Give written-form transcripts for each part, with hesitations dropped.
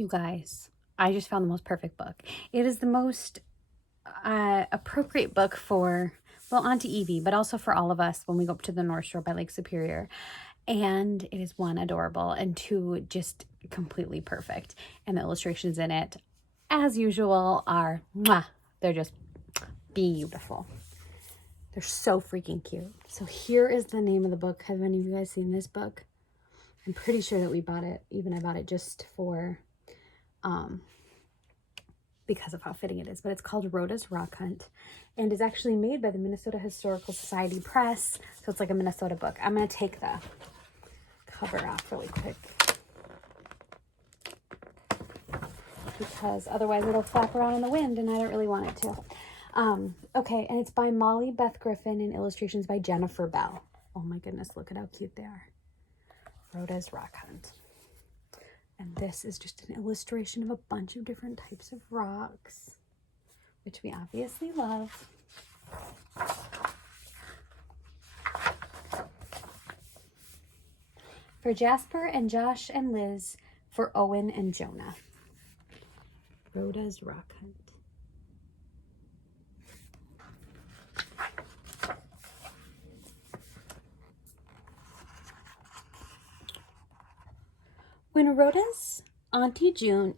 You guys, I just found the most perfect book. It is the most appropriate book for, well, Auntie Evie, but also for all of us when we go up to the North Shore by Lake Superior. And it is one, adorable, and two, just completely perfect. And the illustrations in it, as usual, are, mwah, they're just beautiful. They're so freaking cute. So here is the name of the book. Have any of you guys seen this book? I'm pretty sure that we bought it. Even I bought it just for, because of how fitting it is. But it's called Rhoda's Rock Hunt, and is actually made by the Minnesota Historical Society Press. So it's like a Minnesota book. I'm going to take the cover off really quick, because otherwise it'll flap around in the wind, and I don't really want it to. Okay, and it's by Molly Beth Griffin and illustrations by Jennifer Bell. Oh my goodness, look at how cute they are. Rhoda's Rock Hunt. And this is just an illustration of a bunch of different types of rocks, which we obviously love. For Jasper and Josh and Liz, for Owen and Jonah. Rhoda's Rock Hunt. When Rhoda's Auntie June,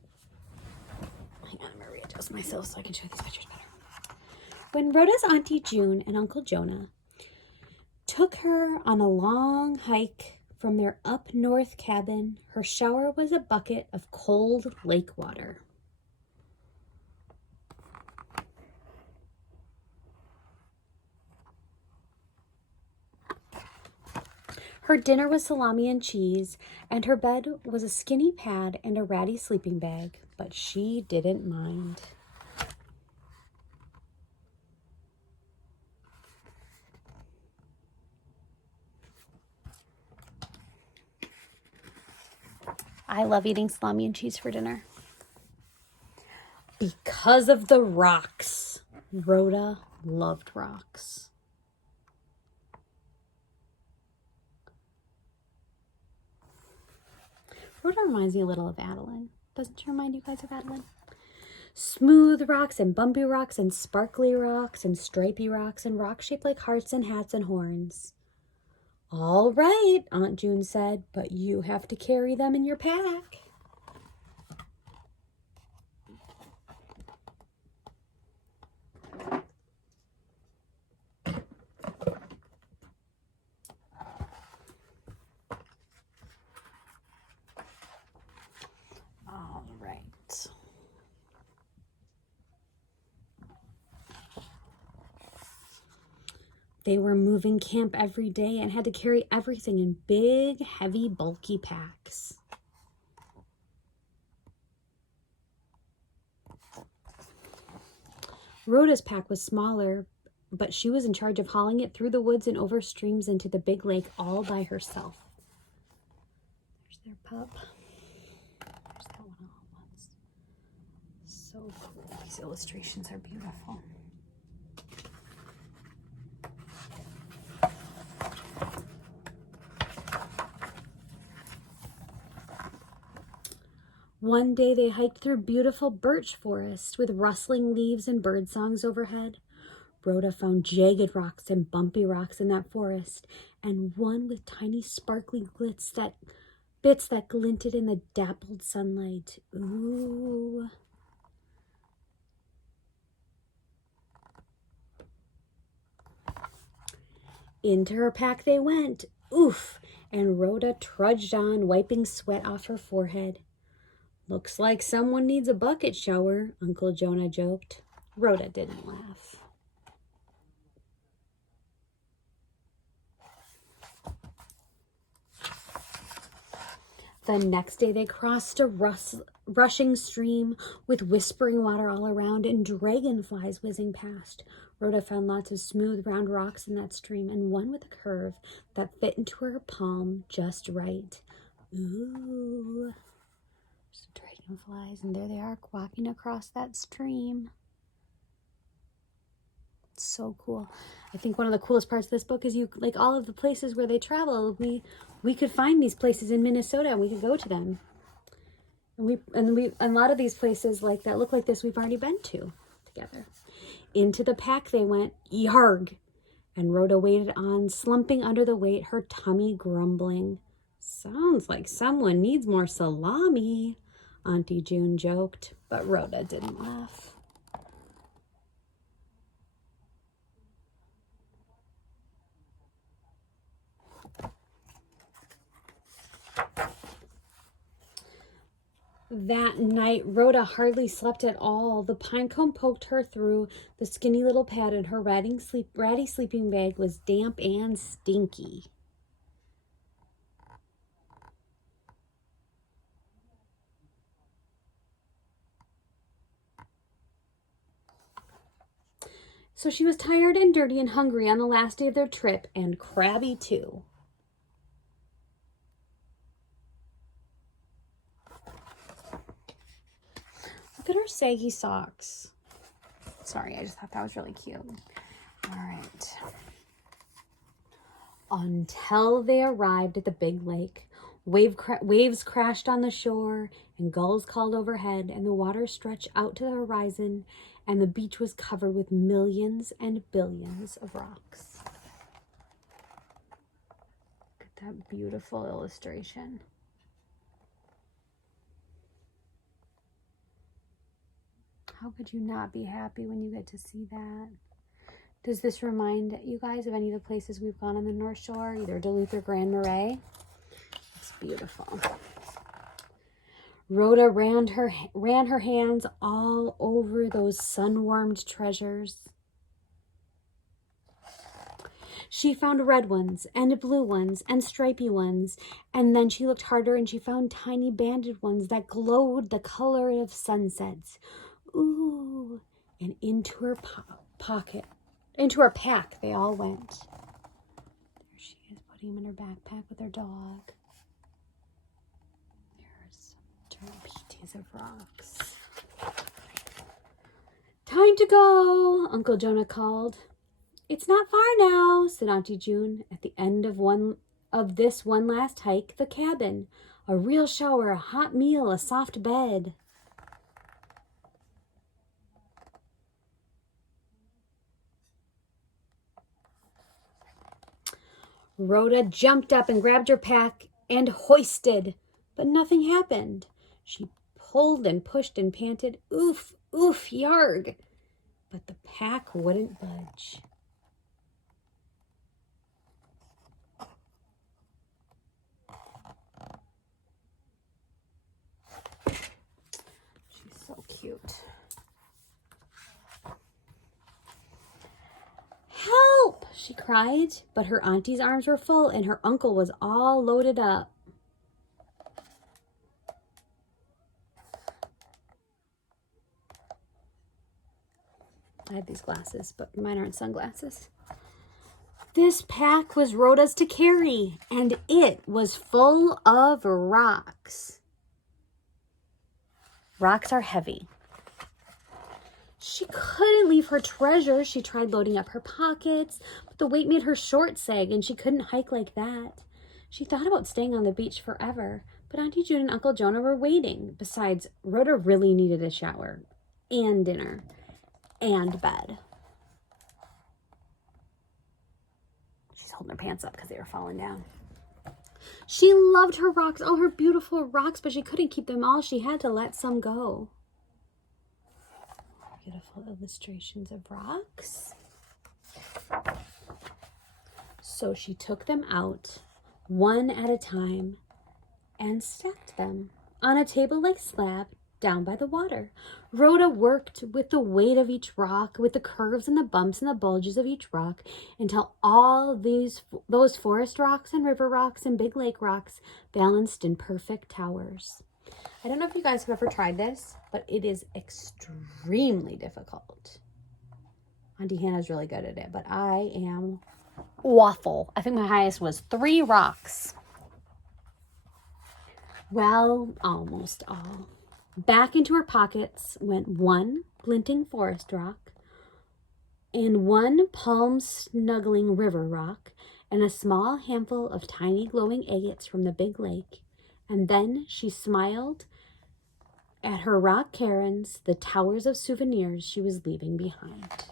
hang on, I'm going to readjust myself so I can show these pictures better. When Rhoda's Auntie June and Uncle Jonah took her on a long hike from their up north cabin, her shower was a bucket of cold lake water. Her dinner was salami and cheese, and her bed was a skinny pad and a ratty sleeping bag, but she didn't mind. I love eating salami and cheese for dinner. Because of the rocks. Rhoda loved rocks. Rhoda reminds me a little of Adeline. Doesn't she remind you guys of Adeline? Smooth rocks and bumpy rocks and sparkly rocks and stripy rocks and rocks shaped like hearts and hats and horns. All right, Aunt June said, but you have to carry them in your pack. All right. They were moving camp every day and had to carry everything in big, heavy, bulky packs. Rhoda's pack was smaller, but she was in charge of hauling it through the woods and over streams into the big lake all by herself. There's their pup. There's that one all at once. So cool. These illustrations are beautiful. One day they hiked through beautiful birch forest with rustling leaves and bird songs overhead. Rhoda found jagged rocks and bumpy rocks in that forest, and one with tiny sparkly bits that glinted in the dappled sunlight. Ooh. Into her pack they went. Oof! And Rhoda trudged on, wiping sweat off her forehead. Looks like someone needs a bucket shower, Uncle Jonah joked. Rhoda didn't laugh. The next day they crossed a rushing stream with whispering water all around and dragonflies whizzing past. Rhoda found lots of smooth, round rocks in that stream, and one with a curve that fit into her palm just right. Ooh. There's dragonflies, and there they are walking across that stream. It's so cool. I think one of the coolest parts of this book is like all of the places where they travel. We could find these places in Minnesota and we could go to them. And a lot of these places like that look like this we've already been to together. Into the pack they went, yarg, and Rhoda waited on, slumping under the weight, her tummy grumbling. Sounds like someone needs more salami, Auntie June joked, but Rhoda didn't laugh. That night, Rhoda hardly slept at all. The pinecone poked her through the skinny little pad, and her ratty sleeping bag was damp and stinky. So she was tired and dirty and hungry on the last day of their trip, and crabby too. Look at her saggy socks. Sorry, I just thought that was really cute. All right. Until they arrived at the big lake, waves crashed on the shore, and gulls called overhead, and the water stretched out to the horizon, and the beach was covered with millions and billions of rocks. Look at that beautiful illustration. How could you not be happy when you get to see that? Does this remind you guys of any of the places we've gone on the North Shore, either Duluth or Grand Marais? It's beautiful. Rhoda ran her hands all over those sun-warmed treasures. She found red ones and blue ones and stripy ones, and then she looked harder and she found tiny banded ones that glowed the color of sunsets. Ooh, and into her pack they all went. There she is, putting him in her backpack with her dog. There's some pieces of rocks. Time to go, Uncle Jonah called. It's not far now, said Auntie June. At the end of this one last hike, the cabin. A real shower, a hot meal, a soft bed. Rhoda jumped up and grabbed her pack and hoisted, but nothing happened. She pulled and pushed and panted, oof, oof, yarg, but the pack wouldn't budge. She's so cute. Help, she cried, but her auntie's arms were full and her uncle was all loaded up. I have these glasses, but mine aren't sunglasses. This pack was Rhoda's to carry, and it was full of rocks. Rocks are heavy. She couldn't leave her treasure. She tried loading up her pockets, but the weight made her short sag, and she couldn't hike like that. She thought about staying on the beach forever, but Auntie June and Uncle Jonah were waiting. Besides, Rhoda really needed a shower, and dinner, and bed. She's holding her pants up because they were falling down. She loved her rocks, all her beautiful rocks, but she couldn't keep them all. She had to let some go. Beautiful illustrations of rocks. So she took them out, one at a time, and stacked them on a table-like slab down by the water. Rhoda worked with the weight of each rock, with the curves and the bumps and the bulges of each rock, until all those forest rocks and river rocks and big lake rocks balanced in perfect towers. I don't know if you guys have ever tried this, but it is extremely difficult. Auntie Hannah's really good at it, but I am awful. I think my highest was 3 rocks. Well, almost all. Back into her pockets went 1 glinting forest rock and 1 palm-snuggling river rock and a small handful of tiny glowing agates from the big lake. And then she smiled at her rock cairns, the towers of souvenirs she was leaving behind.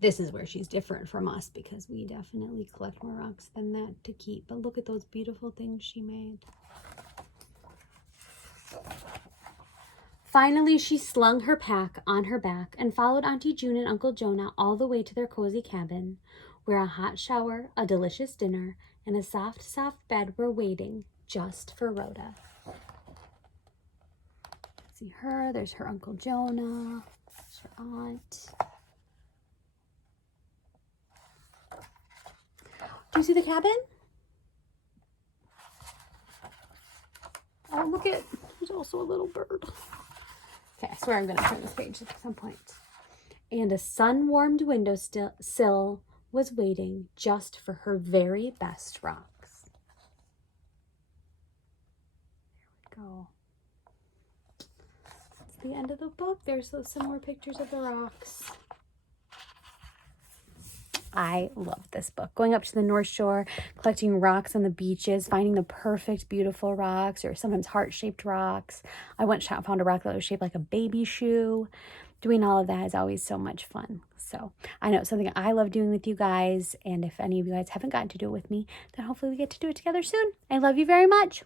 This is where she's different from us because we definitely collect more rocks than that to keep. But look at those beautiful things she made. Finally, she slung her pack on her back and followed Auntie June and Uncle Jonah all the way to their cozy cabin, where a hot shower, a delicious dinner, and a soft, soft bed were waiting just for Rhoda. See her, there's her Uncle Jonah, there's her aunt. Do you see the cabin? Oh, look at, there's also a little bird. Okay, I swear I'm going to turn this page at some point. And a sun-warmed windowsill was waiting just for her very best rocks. There we go. That's the end of the book. There's some more pictures of the rocks. I love this book. Going up to the North Shore, collecting rocks on the beaches, finding the perfect, beautiful rocks, or sometimes heart-shaped rocks. I once found a rock that was shaped like a baby shoe. Doing all of that is always so much fun. So I know it's something I love doing with you guys. And if any of you guys haven't gotten to do it with me, then hopefully we get to do it together soon. I love you very much.